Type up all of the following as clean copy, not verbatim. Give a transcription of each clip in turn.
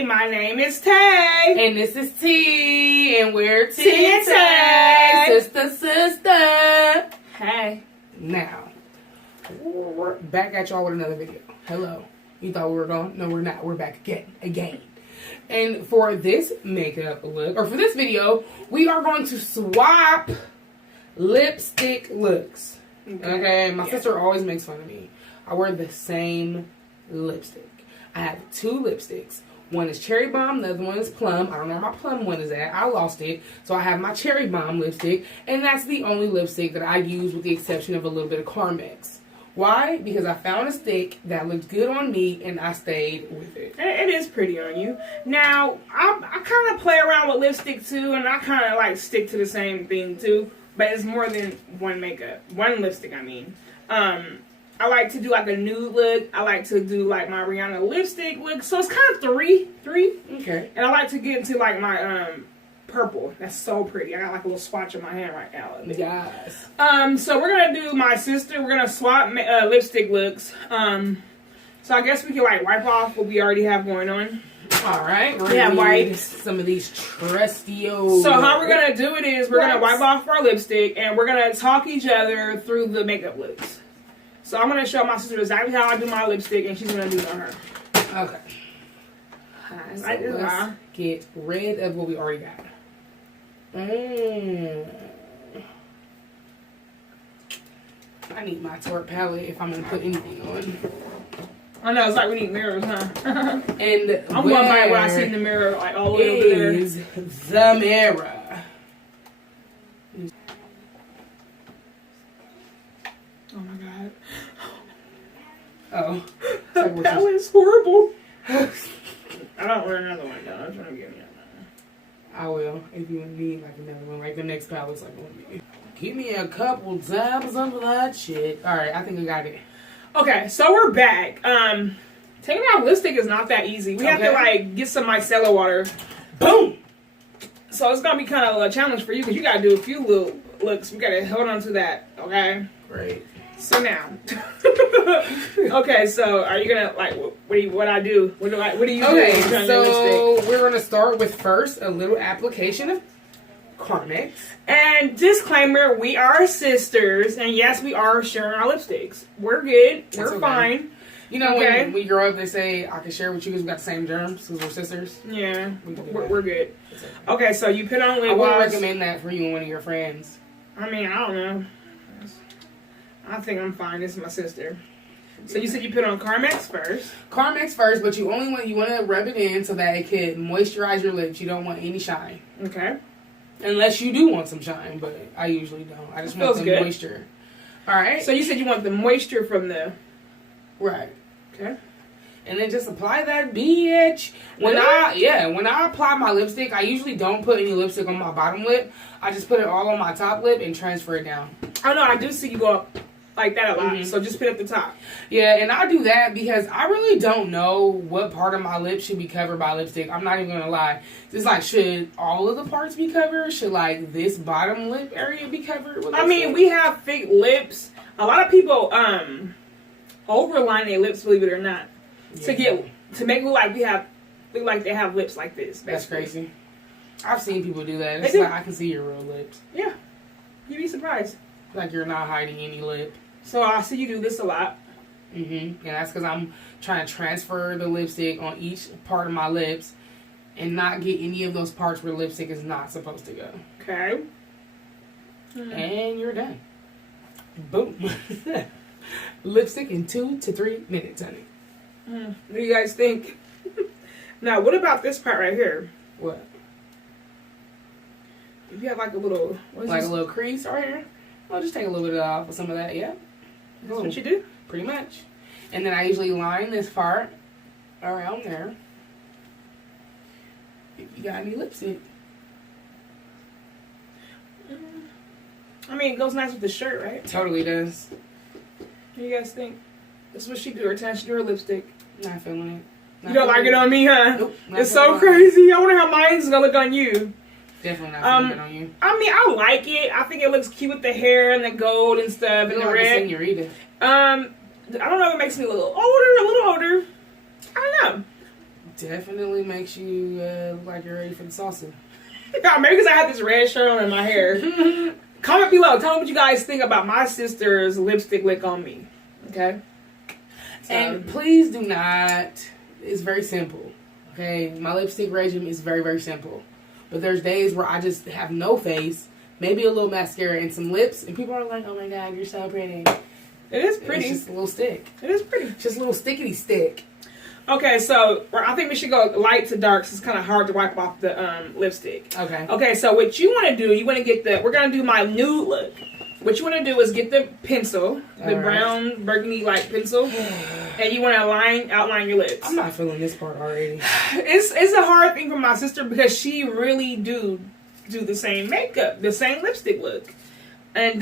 Hey, my name is Tay. And this is T. And we're T and Tay. Sister. Hey. Now, we're back at y'all with another video. Hello. You thought we were gone? No, we're not. We're back again. And for this makeup look, or for this video, we are going to swap lipstick looks. Okay? My sister always makes fun of me. I wear the same lipstick. I have two lipsticks. One is Cherry Bomb, the other one is Plum. I don't know where my Plum one is at. I lost it. So I have my Cherry Bomb lipstick, and that's the only lipstick that I use with the exception of a little bit of Carmex. Why? Because I found a stick that looked good on me, and I stayed with it. It is pretty on you. Now, I kind of play around with lipstick, too, and I kind of, like, stick to the same thing, too. But it's more than one lipstick, I mean. I like to do like a nude look. I like to do like my Rihanna lipstick look. So it's kind of three. Okay. And I like to get into like my purple. That's so pretty. I got like a little swatch in my hand right now. Yes. So we're gonna do my sister. We're gonna swap lipstick looks. So I guess we can like wipe off what we already have going on. All right. We have wipes. Some of these trusty old. So how we're gonna do it is we're gonna wipe off our lipstick and we're gonna talk each other through the makeup looks. So I'm going to show my sister exactly how I do my lipstick, and she's going to do it on her. Okay. So let's get rid of what we already got. I need my twerk palette if I'm going to put anything on. I know, it's like we need mirrors, huh? And I'm going by what I see in the mirror, like all the way over there. Is the mirror. Oh my god. Oh. That was horrible. I don't wear another one though. I'm trying to get me another. I will. If you need like another one. Like the next palette's like on me. Give me a couple dabs of that shit. Alright, I think I got it. Okay, so we're back. Taking out lipstick is not that easy. We have to like get some micellar water. Boom! So it's gonna be kind of a challenge for you because you gotta do a few little looks. We gotta hold on to that, okay? Great. So now, okay. So, are you gonna like what I do? What do you do? Okay, so we're gonna start with first a little application of Carmex. And disclaimer: we are sisters, and yes, we are sharing our lipsticks. We're good. We're fine. You know, when we grow up, they say I can share with you because we got the same germs because we're sisters. Yeah, we're good. Okay, so you put on lip gloss. I gloss. would recommend that for you and one of your friends. I mean, I don't know. I think I'm fine. This is my sister. So you said you put on Carmex first. Carmex first, but you want to rub it in so that it can moisturize your lips. You don't want any shine. Okay. Unless you do want some shine, but I usually don't. I just want some moisture. All right. So you said you want the moisture from the. Right. Okay. And then just apply that bitch. When I apply my lipstick, I usually don't put any lipstick on my bottom lip. I just put it all on my top lip and transfer it down. Oh no, I do see you go up like that a lot. So just put it at the top. Yeah, and I do that because I really don't know what part of my lip should be covered by lipstick. I'm not even gonna lie. It's like, should all of the parts be covered? Should like this bottom lip area be covered with lipstick? I mean, we have thick lips. A lot of people overline their lips, believe it or not. Yeah. To make it look like they have lips like this. Basically. That's crazy. I've seen people do that. It's like I can see your real lips. Yeah. You'd be surprised. Like you're not hiding any lip. So I see you do this a lot. And that's because I'm trying to transfer the lipstick on each part of my lips and not get any of those parts where lipstick is not supposed to go. Okay. And you're done. Boom. Lipstick in 2 to 3 minutes, honey. What do you guys think? Now, what about this part right here? What? If you have like a little... a little crease right here? I'll just take a little bit off of some of that, yeah. That's what you do? Pretty much. And then I usually line this part around there. If you got any lipstick. I mean, it goes nice with the shirt, right? Totally does. What do you guys think? That's what she do. Her time she do her lipstick. Not feeling it. You don't like it on me, huh? Nope. It's so crazy. I wonder how mine's gonna look on you. Definitely not feeling it on you. I mean, I like it. I think it looks cute with the hair and the gold and stuff and the red. Senorita. I don't know if it makes me a little older. I don't know. definitely makes you look like you're ready for the salsa. Maybe because I have this red shirt on in my hair. Comment below. Tell me what you guys think about my sister's lipstick lick on me. Okay? And please do not. It's very simple. Okay? My lipstick regime is very, very simple. But there's days where I just have no face, maybe a little mascara and some lips, and people are like, oh my God, you're so pretty. It is pretty. It's just a little stick. It is pretty. It's just a little stickity stick. Okay, so I think we should go light to dark, so it's kind of hard to wipe off the lipstick. Okay. Okay, so what you want to do, you want to get we're going to do my nude look. What you want to do is get the pencil, the brown burgundy light pencil, and you want to outline your lips. I'm not feeling this part already. It's a hard thing for my sister because she really do the same makeup, the same lipstick look. And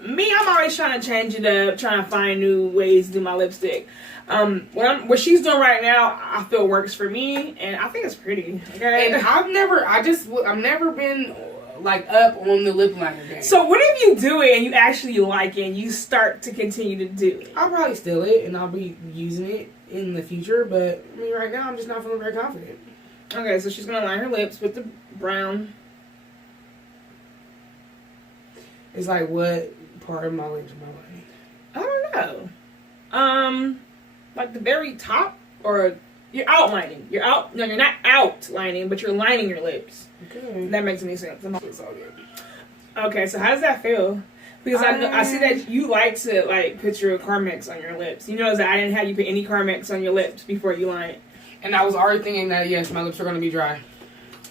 me, I'm always trying to change it up, trying to find new ways to do my lipstick. What she's doing right now, I feel works for me, and I think it's pretty. Okay, And I've never been like up on the lip liner game. So what if you do it and you actually like it and you start to continue to do it? I'll probably steal it and I'll be using it in the future, but I mean right now I'm just not feeling very confident. Okay, so she's gonna line her lips with the brown. It's like what part of my lips am I lining? I don't know. Like the very top, or you're outlining. You're not outlining, but you're lining your lips. Okay. That makes any sense. It's all good. Okay, so how does that feel? Because I see that you like to like put your Carmex on your lips. You notice that I didn't have you put any Carmex on your lips before you line it. And I was already thinking that yes, my lips are gonna be dry.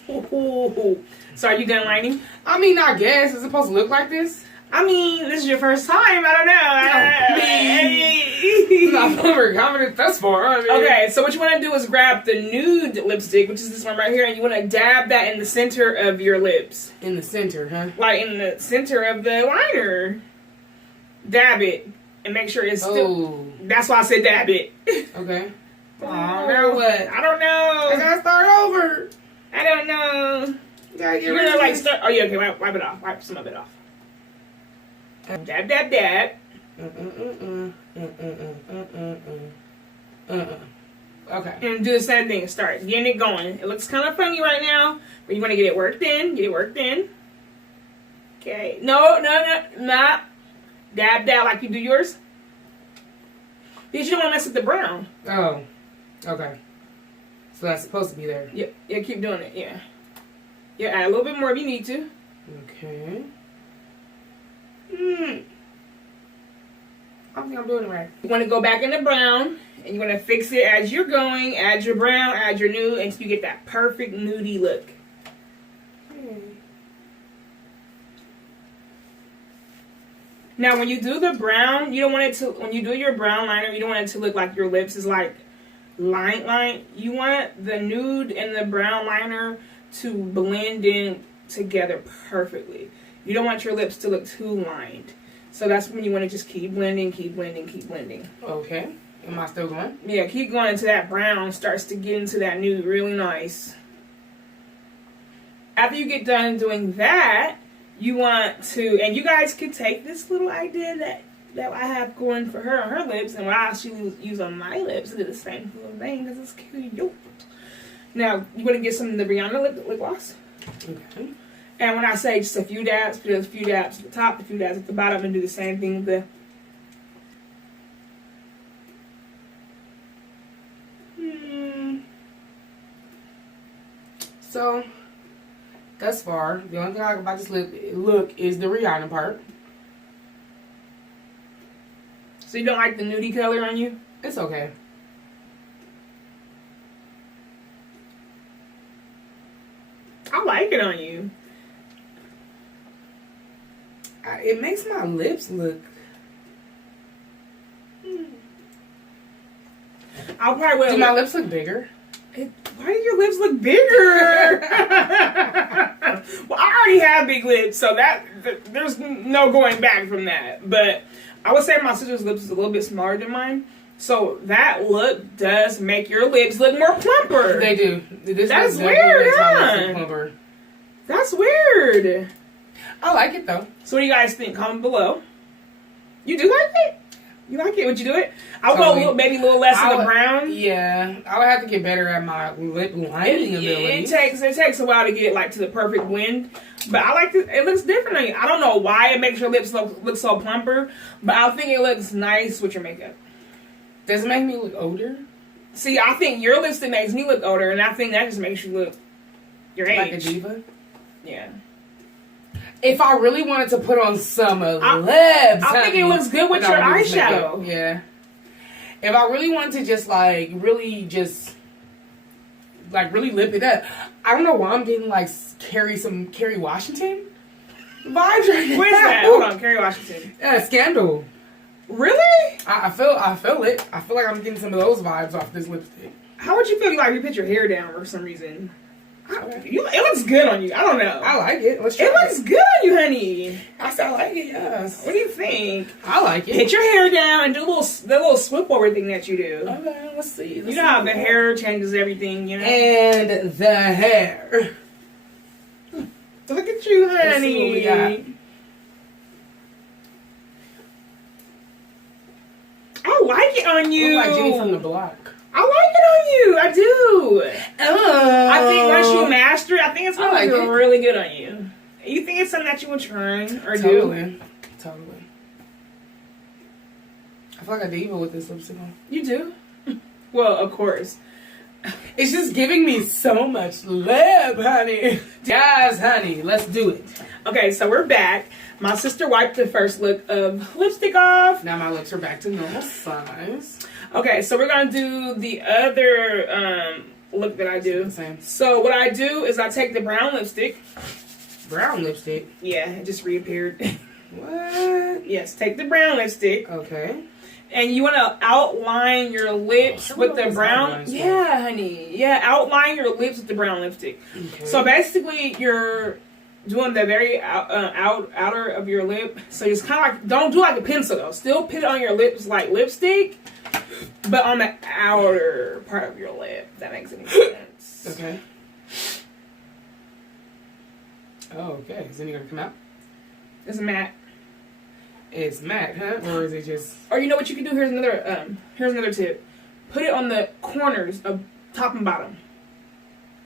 Ooh. So are you done lining? I mean, I guess it's supposed to look like this. I mean, this is your first time. I don't know. I'm not very confident thus far. I mean. Okay, so what you want to do is grab the nude lipstick, which is this one right here, and you want to dab that in the center of your lips. In the center, huh? Like in the center of the liner. Dab it and make sure it's still. That's why I said dab it. Okay. Oh, now what? I don't know. I gotta start over. I don't know. You're gonna like start. Oh yeah, okay. Wipe it off. Wipe some of it off. Dab, dab, dab. Okay. And do the same thing. Start getting it going. It looks kind of funny right now, but you want to get it worked in. Get it worked in. Okay. No. Dab, dab like you do yours. Because you don't want to mess with the brown. Oh. Okay. So that's supposed to be there. Yeah, keep doing it. Yeah. Yeah, add a little bit more if you need to. Okay. I think I'm doing it right. You want to go back in the brown, and you want to fix it as you're going. Add your brown, add your nude, until you get that perfect nudie look. Now, when you do the brown, you don't want it to. When you do your brown liner, you don't want it to look like your lips is like line. You want the nude and the brown liner to blend in together perfectly. You don't want your lips to look too lined. So that's when you want to just keep blending, keep blending, keep blending. Okay. Am I still going? Yeah, keep going until that brown starts to get into that nude really nice. After you get done doing that, you want to, and you guys could take this little idea that I have going for her on her lips and what I actually use on my lips and do the same little thing because it's cute. Now, you want to get some of the Rihanna lip gloss. Okay. And when I say just a few dabs, put a few dabs at the top, a few dabs at the bottom, and do the same thing with the. So, thus far, the only thing I like about this look is the Rihanna part. So you don't like the nudie color on you? It's okay. I like it on you. It makes my lips look. I'll probably. Do my lips look bigger? Why do your lips look bigger? Well, I already have big lips, so there's no going back from that. But I would say my sister's lips is a little bit smaller than mine. So that look does make your lips look more plumper. They do. That's weird, huh? That's weird. I like it though. So what do you guys think? Comment below. You do like it? You like it? Would you do it? I'll go maybe a little less of the brown. Yeah, I would have to get better at my lip lining ability. It takes a while to get like to the perfect blend, but I like it. It looks different on you. I don't know why it makes your lips look so plumper, but I think it looks nice with your makeup. Does it make me look older? See, I think your lipstick makes me look older, and I think that just makes you look your age. Like a diva? Yeah. If I really wanted to put on some lips, I think it looks good with your eyeshadow. Yeah. If I really wanted to just really lip it up, I don't know why I'm getting like Kerry Washington vibes right now. Where's that? Hold on, Kerry Washington. Scandal. Really? I feel it. I feel like I'm getting some of those vibes off this lipstick. How would you feel like you put your hair down for some reason? It looks good on you. I don't know. I like it. Let's try it. Looks good on you, honey. I like it, yes. What do you think? I like it. Hit your hair down and do the little swoop over thing that you do. Okay, let's see. You know how the hair changes everything, you know? And the hair. Look at you, honey. Let's see what we got. I like it on you. Look like Jenny from the Block. I like it on you. I do. I think once you master it, I think it's going to look really good on you. You think it's something that you would try or do? Totally. I feel like a diva with this lipstick on. You do? Well, of course. It's just giving me so much lip, honey. Guys, honey, let's do it. Okay, so we're back. My sister wiped the first look of lipstick off. Now my lips are back to normal size. Okay, so we're going to do the other look that I do. Same. So what I do is I take the brown lipstick. Brown lipstick? Yeah, it just reappeared. What? Yes, take the brown lipstick. Okay. And you want to outline your lips with the brown. Yeah, honey. Yeah, outline your lips with the brown lipstick. Okay. So basically, you're doing the very outer of your lip. So it's kind of like, don't do like a pencil though. Still put it on your lips like lipstick, but on the outer part of your lip. If that makes any sense. Okay. Oh, okay. Is it gonna come out? It's matte. It's matte, huh? Or is it just? Or you know what you can do? Here's another tip. Put it on the corners of top and bottom,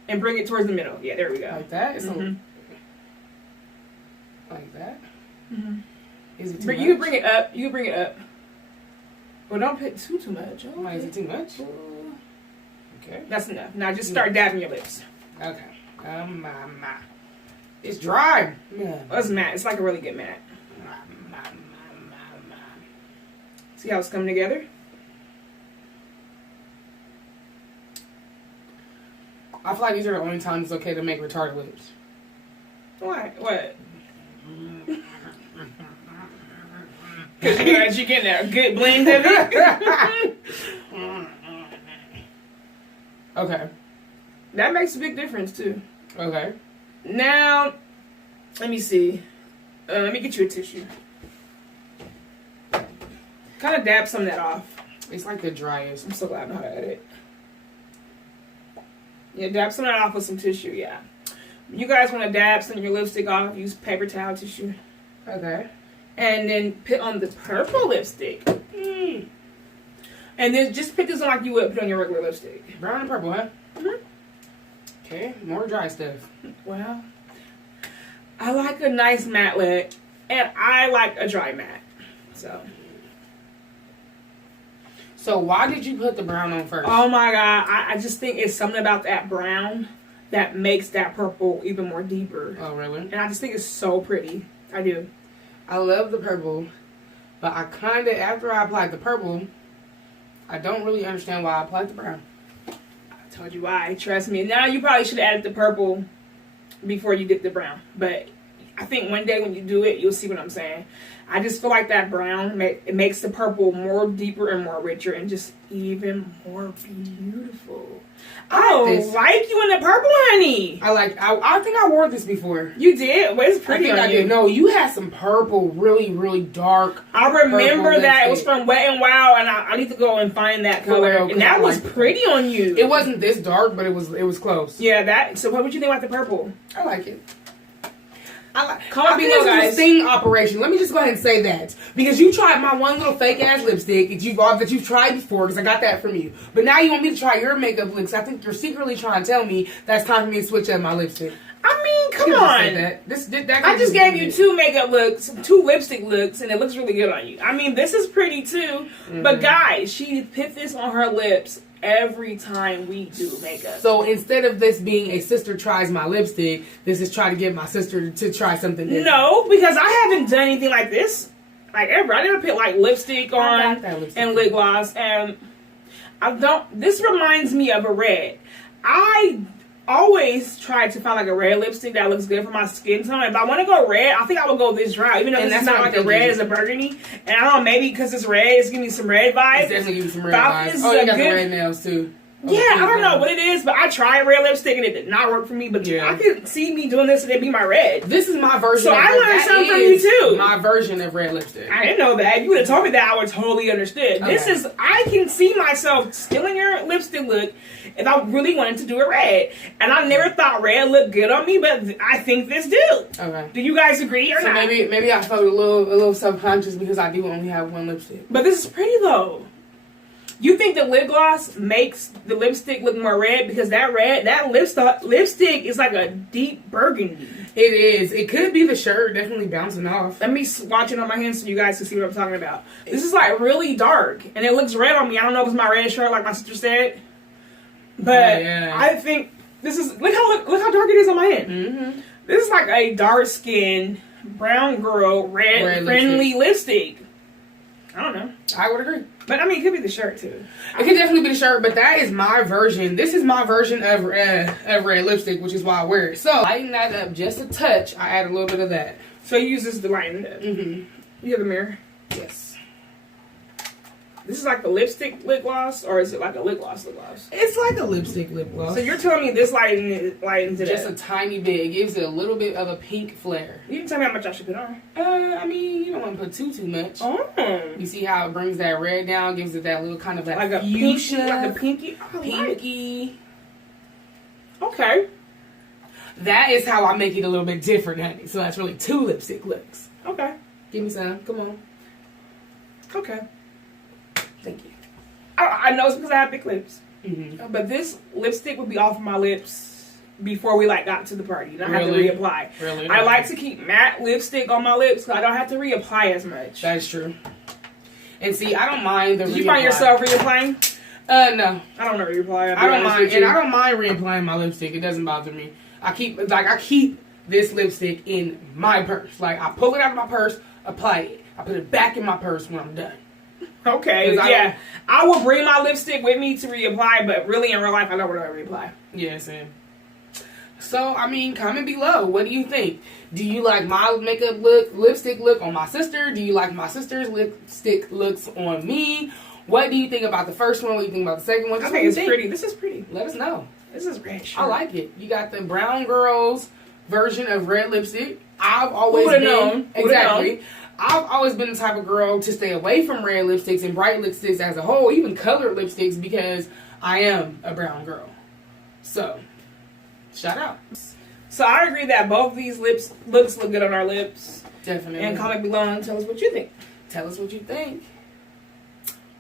and bring it towards the middle. Yeah, there we go. Like that. Mm-hmm. Like that. Mm-hmm. Is it too much? You can bring it up. You can bring it up. Well, don't put too much. Okay. Why is it too much? Okay. That's enough. Now just start dabbing your lips. Okay. It's dry. Yeah. Well, it's matte. It's like a really good matte. See how it's coming together? I feel like these are the only times it's okay to make retarded lips. Why? What? Because you're getting a good blend of it. Okay. That makes a big difference, too. Okay. Now, let me see. Let me get you a tissue. Kind of dab some of that off. It's like the driest. I'm so glad I know how to edit. Yeah, dab some of that off with some tissue, yeah. You guys want to dab some of your lipstick off, use paper towel tissue. Okay. And then put on the purple lipstick. And then just put this on like you would put on your regular lipstick. Brown and purple, huh? Mm-hmm. Okay, more dry stuff. Well, I like a nice matte lip, and I like a dry matte. So why did you put the brown on first? Oh my God, I just think it's something about that brown that makes that purple even more deeper. Oh, really? And I just think it's so pretty. I do. I love the purple, but I kind of, after I applied the purple, I don't really understand why I applied the brown. I told you why. Trust me. Now you probably should have added the purple before you did the brown. But I think one day when you do it, you'll see what I'm saying. I just feel like that brown, it makes the purple more deeper and more richer and just even more beautiful. I like you in the purple, honey. I think I wore this before. You did? Well, it's pretty on you. Did. No, you had some purple, really, really dark. I remember that. It was from Wet n Wild, and I need to go and find that color. And that was pretty on you. It wasn't this dark, but it was close. Yeah, that. So what would you think about the purple? I like it. Comment I think below, it's a guys. sting operation. Let me just go ahead and say that because you tried my one little fake ass lipstick that you've tried before because I got that from you. But now you want me to try your makeup looks. I think you're secretly trying to tell me that's time for me to switch up my lipstick. I mean, come You on. That I just gave you 2 makeup looks, 2 lipstick looks, and it looks really good on you. I mean, this is pretty too. But guys, she put this on her lips every time we do makeup. So instead of this being a sister tries my lipstick, this is trying to get my sister to try something different. No, because I haven't done anything like this like ever. I never put like lipstick on and lip gloss, and I don't. This reminds me of a red. I always try to find like a red lipstick that looks good for my skin tone. If I want to go red, I think I would go this route, even though this is not like a red, it's a burgundy. And I don't know, maybe because it's red, it's giving me some red vibes. It's definitely giving me some red vibes. Oh, you got the red nails too. Yeah, I don't know what it is, but I tried red lipstick and it did not work for me. But I could see me doing this and it'd be my red. This is my version. So I learned something from you too. My version of red lipstick. I didn't know that. If you would have told me that, I would have totally understood. Okay. This is, I can see myself stealing your lipstick look if I really wanted to do a red. And I never thought red looked good on me, but I think this do. Okay. Do you guys agree or not? Maybe I felt a little subconscious because I do only have one lipstick. But this is pretty though. You think the lip gloss makes the lipstick look more red because that lipstick is like a deep burgundy. It is. It could be the shirt definitely bouncing off. Let me swatch it on my hands so you guys can see what I'm talking about. This is like really dark and it looks red on me. I don't know if it's my red shirt like my sister said, but I think this is look how dark it is on my hand. Mm-hmm. This is like a dark skinned brown girl red friendly lipstick. I don't know. I would agree. But I mean, it could be the shirt too. It could definitely be the shirt, but that is my version. This is my version of red lipstick, which is why I wear it. So, lighten that up just a touch. I add a little bit of that. So you use this to lighten it up. Mm-hmm. You have a mirror? Yes. This is like the lipstick lip gloss, or is it like a lip gloss lip gloss? It's like a lipstick lip gloss. So you're telling me this lightens it just up? a tiny bit. It gives it a little bit of a pink flare. You can tell me how much I should put on. I mean, you don't want to put too much. Oh. You see how it brings that red down, gives it that little kind of like a fuchsia, pinky, like a pinky. Pinky. Okay. That is how I make it a little bit different, honey. So that's really 2 lipstick looks. Okay. Give me some. Come on. Okay. Thank you. I know it's because I have big lips. Mm-hmm. But this lipstick would be off of my lips before we got to the party. And I have to reapply. Really? I like to keep matte lipstick on my lips so I don't have to reapply as much. That is true. And see, I don't mind the Did you find yourself reapplying? No. I don't know reapply. I don't mind. And I don't mind reapplying my lipstick. It doesn't bother me. I keep this lipstick in my purse. Like, I pull it out of my purse, apply it. I put it back in my purse when I'm done. Okay, yeah. I will bring my lipstick with me to reapply, but really in real life, I don't want to reapply. Yeah, Sam. So, I mean, comment below. What do you think? Do you like my lipstick look on my sister? Do you like my sister's lipstick looks on me? What do you think about the first one? What do you think about the second one? I think it's pretty. This is pretty. Let us know. This is red. I like it. You got the brown girl's version of red lipstick. I've always been exactly. I've always been the type of girl to stay away from red lipsticks and bright lipsticks as a whole, even colored lipsticks, because I am a brown girl. So, shout out. So I agree that both of these looks look good on our lips. Definitely. And comment below and tell us what you think. Tell us what you think.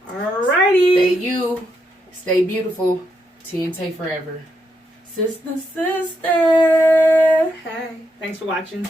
Alrighty. Stay you. Stay beautiful. TNT forever. Sister. Hey. Thanks for watching.